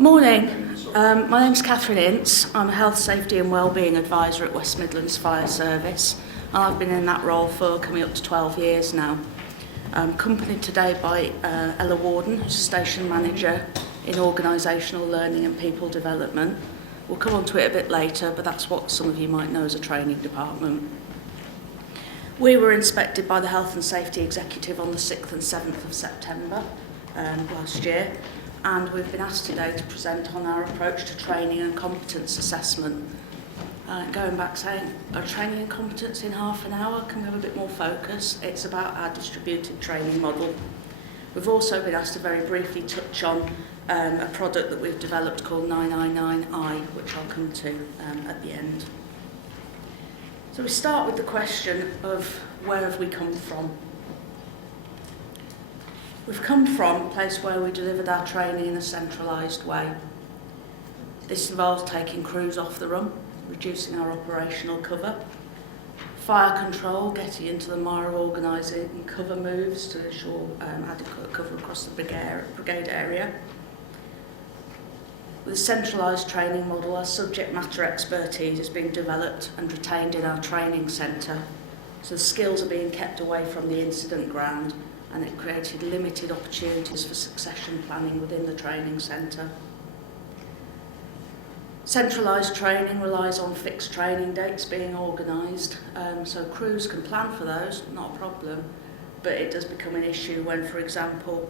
Morning. My name's Catherine Ince. I'm a Health, Safety and Wellbeing Advisor at West Midlands Fire Service. I've been in that role for coming up to 12 years now. I'm accompanied today by Ella Warden, who's a Station Manager in Organisational Learning and People Development. We'll come on to it a bit later, but that's what some of you might know as a training department. We were inspected by the Health and Safety Executive on the 6th and 7th of September last year, and we've been asked today to present on our approach to training and competence assessment. Going back saying, are training and competence in half an hour? Can we have a bit more focus? It's about our distributed training model. We've also been asked to very briefly touch on a product that we've developed called 999i, which I'll come to at the end. So we start with the question of where have we come from? We've come from a place where we delivered our training in a centralised way. This involves taking crews off the run, reducing our operational cover, fire control, getting into the mire of organising cover moves to ensure adequate cover across the brigade area. With a centralised training model, our subject matter expertise is being developed and retained in our training centre, so the skills are being kept away from the incident ground, and it created limited opportunities for succession planning within the training centre. Centralised training relies on fixed training dates being organised, so crews can plan for those, not a problem, but it does become an issue when, for example,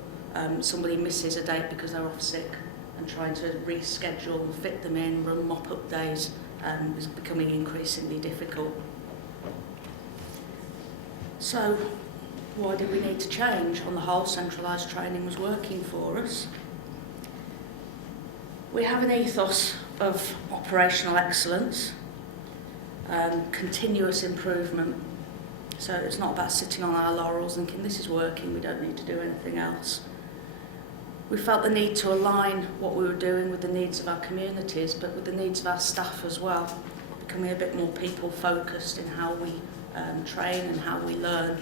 somebody misses a date because they're off sick, and trying to reschedule and fit them in, run mop-up days is becoming increasingly difficult. So, why did we need to change? On the whole, centralised training was working for us. We have an ethos of operational excellence, continuous improvement. So it's not about sitting on our laurels thinking this is working, we don't need to do anything else. We felt the need to align what we were doing with the needs of our communities, but with the needs of our staff as well, becoming a bit more people-focused in how we train and how we learn.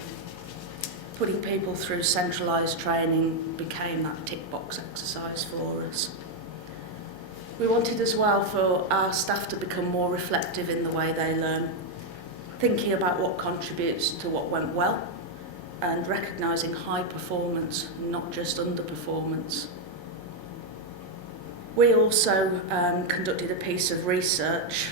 Putting people through centralised training became that tick box exercise for us. We wanted as well for our staff to become more reflective in the way they learn, thinking about what contributes to what went well and recognising high performance, not just underperformance. We also conducted a piece of research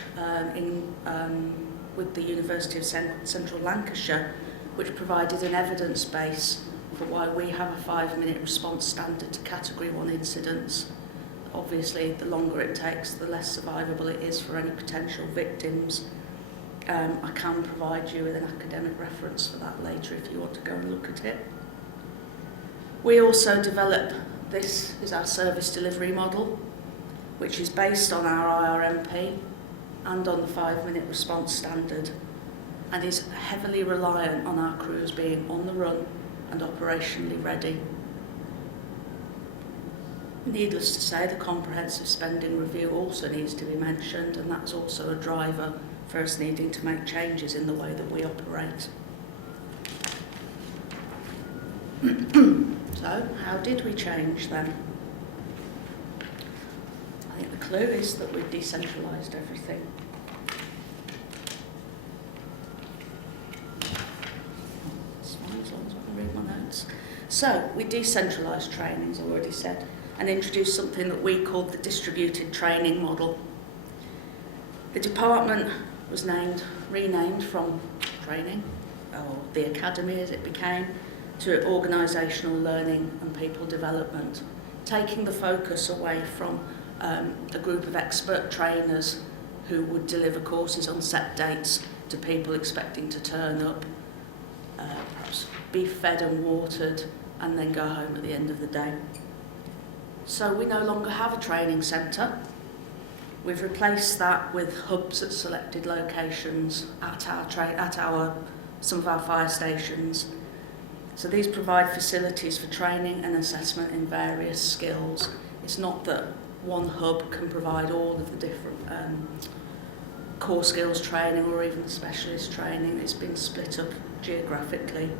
with the University of Central Lancashire, which provided an evidence base for why we have a 5-minute response standard to Category 1 incidents. Obviously, the longer it takes, the less survivable it is for any potential victims. I can provide you with an academic reference for that later if you want to go and look at it. We also developed, this is our service delivery model, which is based on our IRMP and on the 5-minute response standard, and is heavily reliant on our crews being on the run and operationally ready. Needless to say, the comprehensive spending review also needs to be mentioned, and that's also a driver for us needing to make changes in the way that we operate. So, how did we change then? I think the clue is that we've decentralised everything. That's fine, as long as I can read my notes. So, we decentralised training, as I already said, and introduced something that we called the distributed training model. The department was renamed from training, or the academy as it became, to organisational learning and people development, taking the focus away from a group of expert trainers who would deliver courses on set dates to people expecting to turn up, perhaps be fed and watered, and then go home at the end of the day. So we no longer have a training centre. We've replaced that with hubs at selected locations at some of our fire stations. So these provide facilities for training and assessment in various skills. It's not that one hub can provide all of the different core skills training or even specialist training. It's been split up geographically.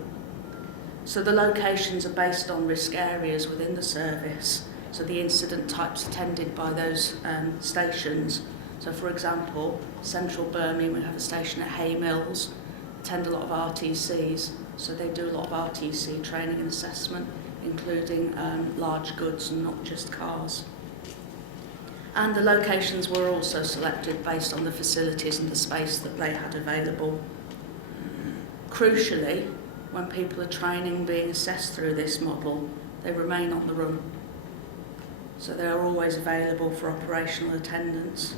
So the locations are based on risk areas within the service. so the incident types attended by those stations. So for example, central Birmingham, we have a station at Hay Mills, attend a lot of RTCs, so they do a lot of RTC training and assessment, including large goods and not just cars. And the locations were also selected based on the facilities and the space that they had available. Crucially, when people are training being assessed through this model, they remain on the run. So they are always available for operational attendance.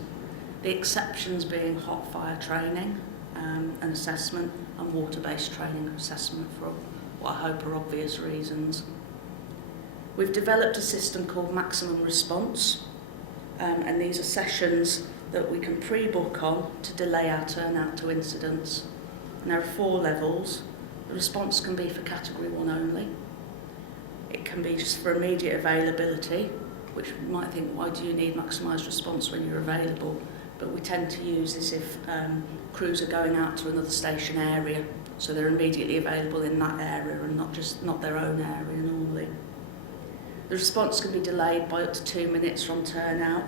The exceptions being hot fire training and assessment, and water-based training and assessment for what I hope are obvious reasons. We've developed a system called Maximum Response, and these are sessions that we can pre-book on to delay our turnout to incidents. And there are 4 levels. The response can be for category 1 only. It can be just for immediate availability, which you might think, why do you need maximised response when you're available? But we tend to use this if crews are going out to another station area, so they're immediately available in that area and not their own area normally. The response can be delayed by up to 2 minutes from turnout,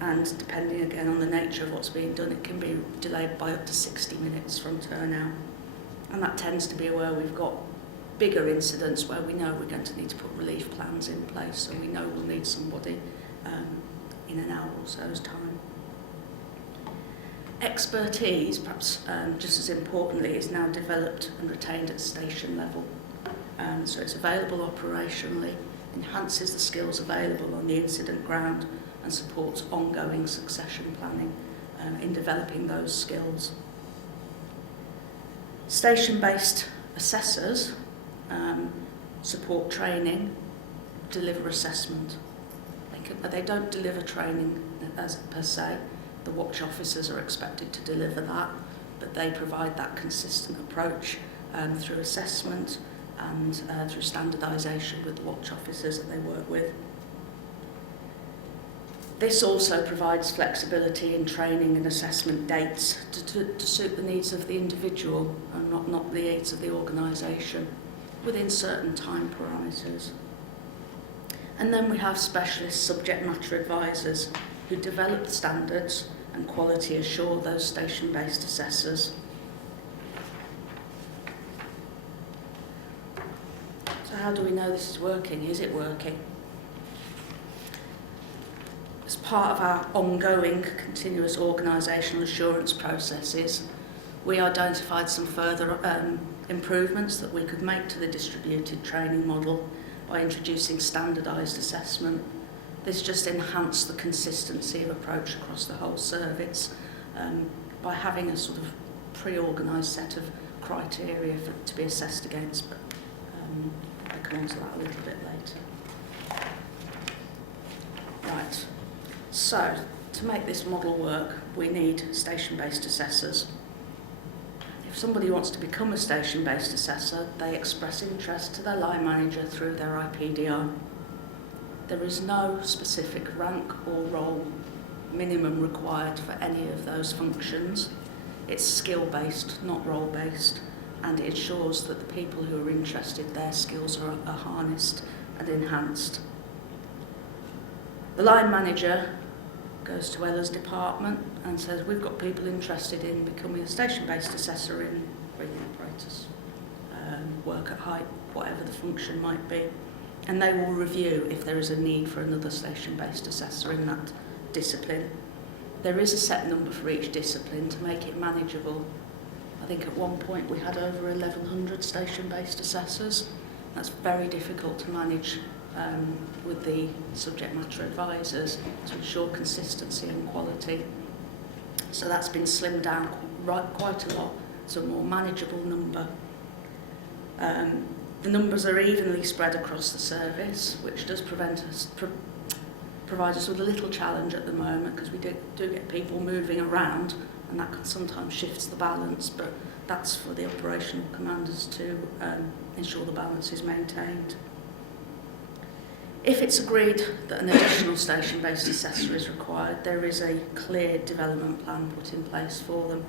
and depending again on the nature of what's being done, it can be delayed by up to 60 minutes from turnout. And that tends to be where we've got bigger incidents where we know we're going to need to put relief plans in place, so we know we'll need somebody in an hour or so's time. Expertise, perhaps just as importantly, is now developed and retained at station level. So it's available operationally, enhances the skills available on the incident ground, and supports ongoing succession planning in developing those skills. Station-based assessors support training, deliver assessment. They don't deliver training as per se. The watch officers are expected to deliver that, but they provide that consistent approach through assessment and through standardisation with the watch officers that they work with. This also provides flexibility in training and assessment dates to suit the needs of the individual and not the needs of the organisation within certain time parameters. And then we have specialist subject matter advisors who develop the standards and quality assure those station-based assessors. So how do we know this is working? Is it working? As part of our ongoing continuous organisational assurance processes, we identified some further improvements that we could make to the distributed training model by introducing standardised assessment. This just enhanced the consistency of approach across the whole service by having a sort of pre-organised set of criteria to be assessed against, but I'll come on to that a little bit later. Right, so to make this model work, we need station-based assessors. If somebody wants to become a station-based assessor, they express interest to their line manager through their IPDR. There is no specific rank or role minimum required for any of those functions. It's skill-based, not role-based, and it ensures that the people who are interested, their skills are harnessed and enhanced. The line manager goes to Ella's department and says, we've got people interested in becoming a station-based assessor in breathing apparatus, work at height, whatever the function might be. And they will review if there is a need for another station-based assessor in that discipline. There is a set number for each discipline to make it manageable. I think at one point we had over 1,100 station-based assessors. That's very difficult to manage with the subject matter advisors to ensure consistency and quality. So that's been slimmed down quite a lot to a more manageable number. The numbers are evenly spread across the service, which does provide us with a little challenge at the moment, because we do get people moving around, and that can sometimes shifts the balance, but that's for the operational commanders to ensure the balance is maintained. If it's agreed that an additional station-based assessor is required, there is a clear development plan put in place for them.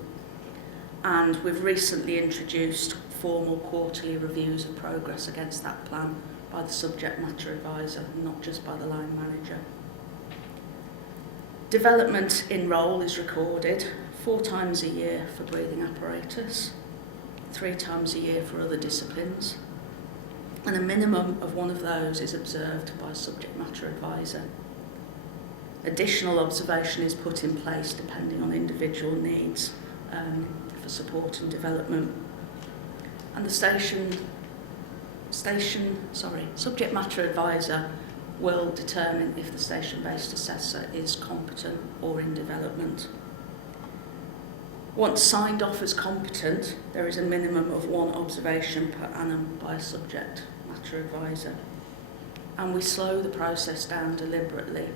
And we've recently introduced formal quarterly reviews of progress against that plan by the subject matter advisor, not just by the line manager. Development in role is recorded 4 times a year for breathing apparatus, 3 times a year for other disciplines, and a minimum of 1 of those is observed by a subject matter advisor. Additional observation is put in place depending on individual needs for support and development. And the subject matter advisor will determine if the station-based assessor is competent or in development. Once signed off as competent, there is a minimum of 1 observation per annum by a subject matter advisor. And we slow the process down deliberately.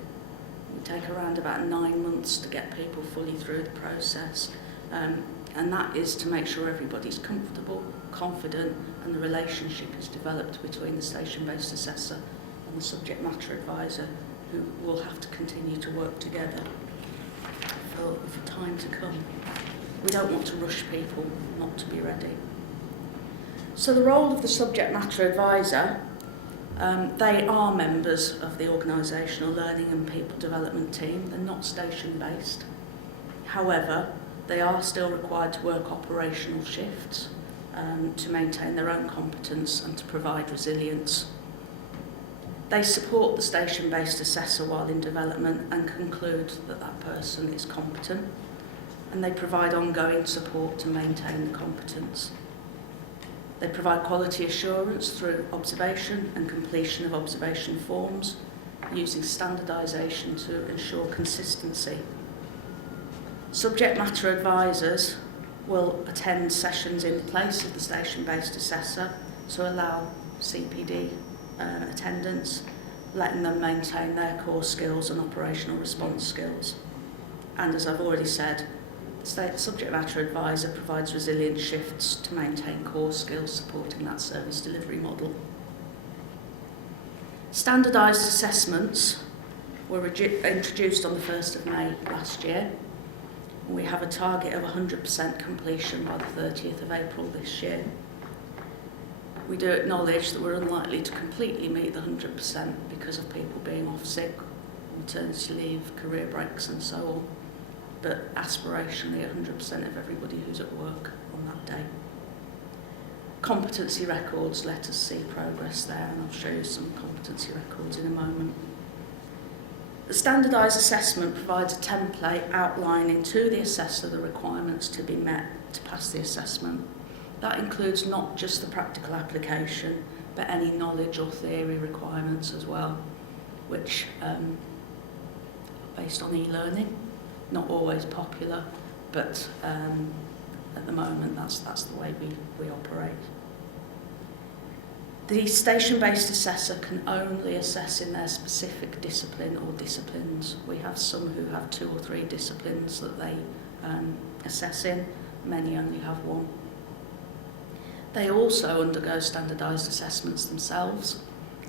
We take around about 9 months to get people fully through the process. And that is to make sure everybody's comfortable, confident, and the relationship is developed between the station-based assessor and the subject matter advisor, who will have to continue to work together for time to come. We don't want to rush people not to be ready. So the role of the subject matter advisor, they are members of the organisational learning and people development team. They're not station-based. However, they are still required to work operational shifts to maintain their own competence and to provide resilience. They support the station-based assessor while in development and conclude that that person is competent, and they provide ongoing support to maintain the competence. They provide quality assurance through observation and completion of observation forms, using standardisation to ensure consistency. Subject matter advisors will attend sessions in place of the station-based assessor to allow CPD attendance, letting them maintain their core skills and operational response skills. And as I've already said, the subject matter advisor provides resilient shifts to maintain core skills supporting that service delivery model. Standardised assessments were introduced on the 1st of May last year. We have a target of 100% completion by the 30th of April this year. We do acknowledge that we're unlikely to completely meet the 100% because of people being off sick, maternity leave, career breaks and so on, but aspirationally 100% of everybody who's at work on that day. Competency records let us see progress there, and I'll show you some competency records in a moment. The standardised assessment provides a template outlining to the assessor the requirements to be met to pass the assessment. That includes not just the practical application, but any knowledge or theory requirements as well, which are based on e-learning, not always popular, but at the moment that's the way we operate. The station-based assessor can only assess in their specific discipline or disciplines. We have some who have 2 or 3 disciplines that they assess in, many only have 1. They also undergo standardised assessments themselves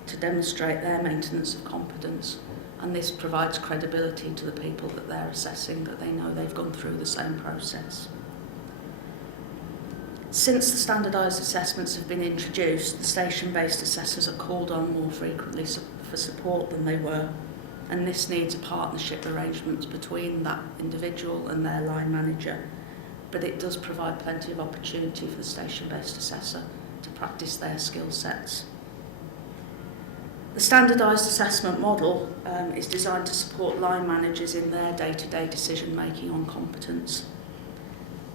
to demonstrate their maintenance of competence, and this provides credibility to the people that they're assessing, that they know they've gone through the same process. Since the standardised assessments have been introduced, the station-based assessors are called on more frequently for support than they were, and this needs a partnership arrangement between that individual and their line manager, but it does provide plenty of opportunity for the station-based assessor to practice their skill sets. The standardised assessment model is designed to support line managers in their day-to-day decision-making on competence.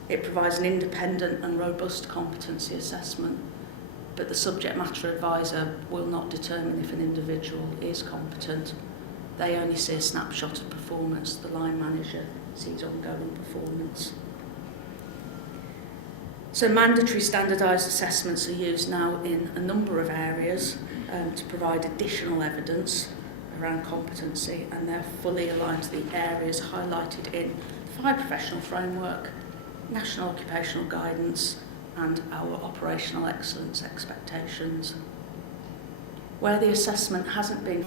It provides an independent and robust competency assessment, but the subject matter advisor will not determine if an individual is competent. They only see a snapshot of performance. The line manager sees ongoing performance. So mandatory standardised assessments are used now in a number of areas to provide additional evidence around competency, and they're fully aligned to the areas highlighted in the Fire Professional Framework, National Occupational Guidance and our operational excellence expectations. Where the assessment hasn't been